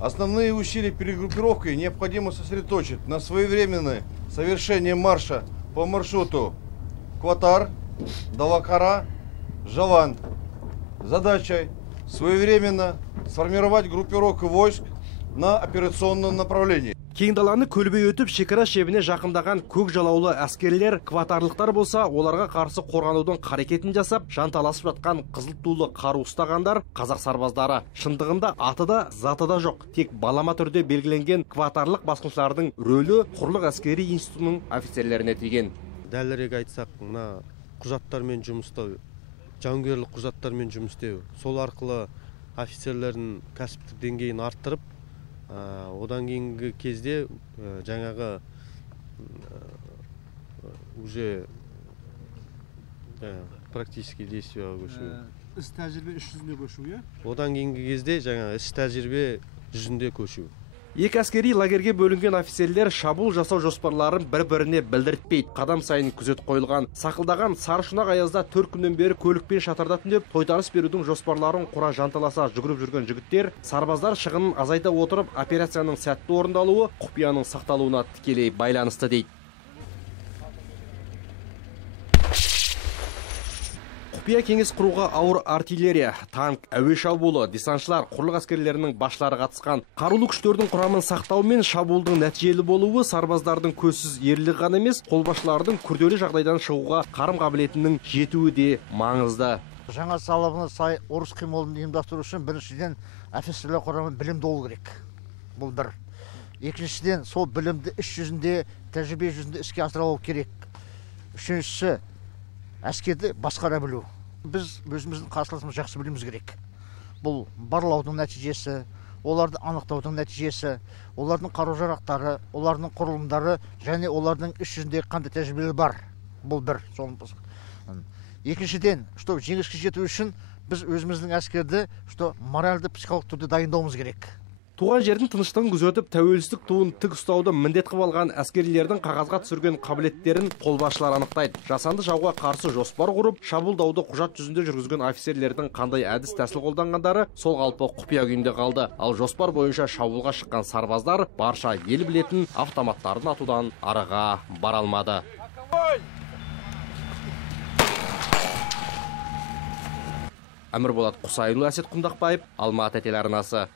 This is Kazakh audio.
Основные усилия перегруппировки необходимо сосредоточить на своевременное совершение марша по маршруту Кватар, Давакара, Жаван. Задачей своевременно сформировать группировку войск на операционном направлении. Кең даланы көлбей өтіп, шекара шебіне жақындаған көк жалаулы әскерлер кватарлықтар болса, оларға қарсы қорғанудың қарекетін жасап, жанталасып жатқан қызыл тулы қару ұстағандар қазақ сарбаздары. Шындығында аты да, заты да жоқ. Тек балама түрде белгіленген кватарлық басқыншылардың рөлі құрлық әскери институтының офицерлеріне тиген. Дәлірек айтсақ, мына құжаттармен жұмыстау, жауынгерлік құжаттармен жұмыс істеу. Сол арқылы офицерлердің кәсіптік деңгейін арттырып, одан кейінгі кезде жаңағы уже практически действияға көшу. Іс тәжірибе іс жүзінде көшу, е? Одан кейінгі кезде жаңағы іс тәжірибе жүзінде көшу. Екі әскери лагерге бөлінген офицерлер шабуыл жасау жоспарларын бір-біріне білдіртпейді. Қадам сайын күзет қойылған. Сақылдаған сарышұнақ аязда 4 күннен бері көлікпен шатырда түнеп, тойтарыс берудің жоспарларын құра жанталаса жүгіріп жүрген жігіттер, сарбаздар шығынын азайта отырып, операцияның сәтті орындалуы құпияның сақталуына тікелей байланысты дейді. Құпия кеңес құруға ауыр артиллерия, танк, әуе шабуылы, десантшылар, құрлық әскерлерінің басшылары қатысқан. Қарулы күштердің құрамын сақтау мен шабуылдың нәтижелі болуы сарбаздардың көзсіз ерлігі ғана емес, қолбасшылардың күрделі жағдайдан шығуға қарым қабілетінің жетуі де маңызды. Жаңа талабына сай ұрыс қимылын ұйымдастыру үшін біріншіден офицерлер құрамы білімді болу керек. Бұл бір. Екіншіден сол білімді іс жүзінде, тәжірибе жүзінде іске асыра алу керек. Үшіншісі әскерді басқара білу. Біз өзіміздің қарсыласымызды жақсы білуіміз керек. Бұл барлаудың нәтижесі, оларды анықтаудың нәтижесі, олардың қару-жарақтары, олардың құрылымдары және олардың іс жүзінде қандай тәжірибелері бар. Бұл бір. Екіншіден, жеңіске жету үшін біз өзіміздің әскерді моральды, психологиялық түрде дайындауымыз керек. Туған жердің тыныштығын күзетіп, тәуелсіздік туын тік ұстауды міндет қылып алған әскерилердің қағазға түсірген қабілеттерін қолбасшылар анықтайды. Жасанды жауға қарсы жоспар құрып, шабуылдауды құжат жүзінде жүргізген офицерлердің қандай әдіс тәсіл қолданғандары сол қалпы құпия күйінде қалды. Ал жоспар бойынша шабуылға шыққан сарбаздар барша ел білетін автоматтарын атудан арыға бара алмады. Әмірболат Құсайұлы, Әсет Құндақбаев, Алматы телеарнасы.